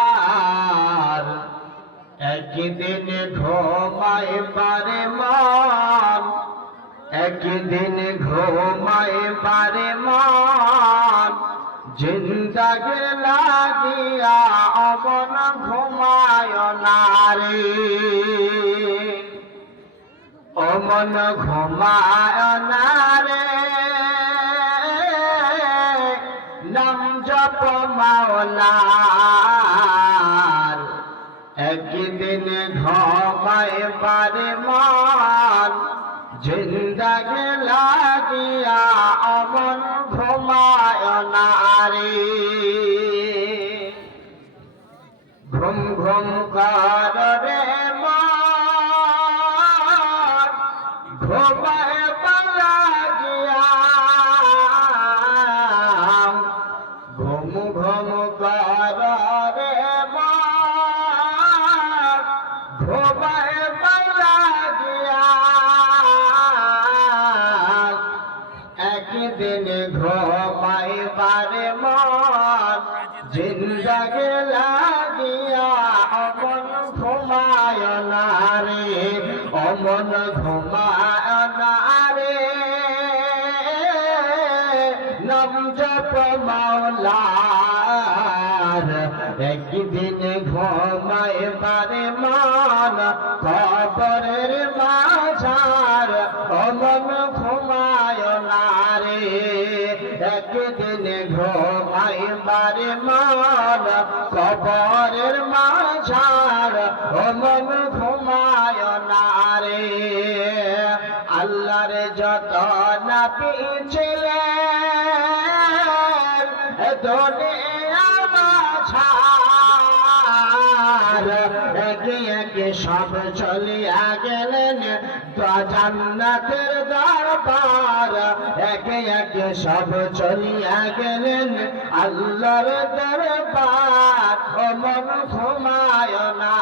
মাওলার একদিন ঘুমায় পারে মন, একদিন ঘুমায় পারে মন, জিন্দাগির লাগিয়া অমন ঘুমায় না রে, অমন ঘুমায় না রে, নাম জপ মাওলার একদিন ঘুমায় পারে মন, জিন্দাগি লাগিয়া অমন ঘুমায় না রে, ঘুম ঘুম কর রে মন, ঘুমায় লাগিয়া ঘুম ঘুম কর রে মন, ঘুমায় লাগিয়া একদিন ঘুমাই পারে মন, জিন্দাগি লাগিয়া অমন ঘুমায় না রে, অমন ঘুমায় না রে, নাম জপ মাওলার একদিন ঘুমাই পারে মন, কবরের মাঝার অমন ঘুমায় না রে, একদিন ঘুমাই পারে মন, কবরের মাঝার অমন ঘুমায় না রে, আল্লাহর যত নবী ছিলেন দুনিয়া মাঝার একে একে সব চলিয়া গেলেন জান্নাতের দরবার, একে একে সব চলিয়া গেলেন আল্লাহর দরবার, অমন ঘুমায় না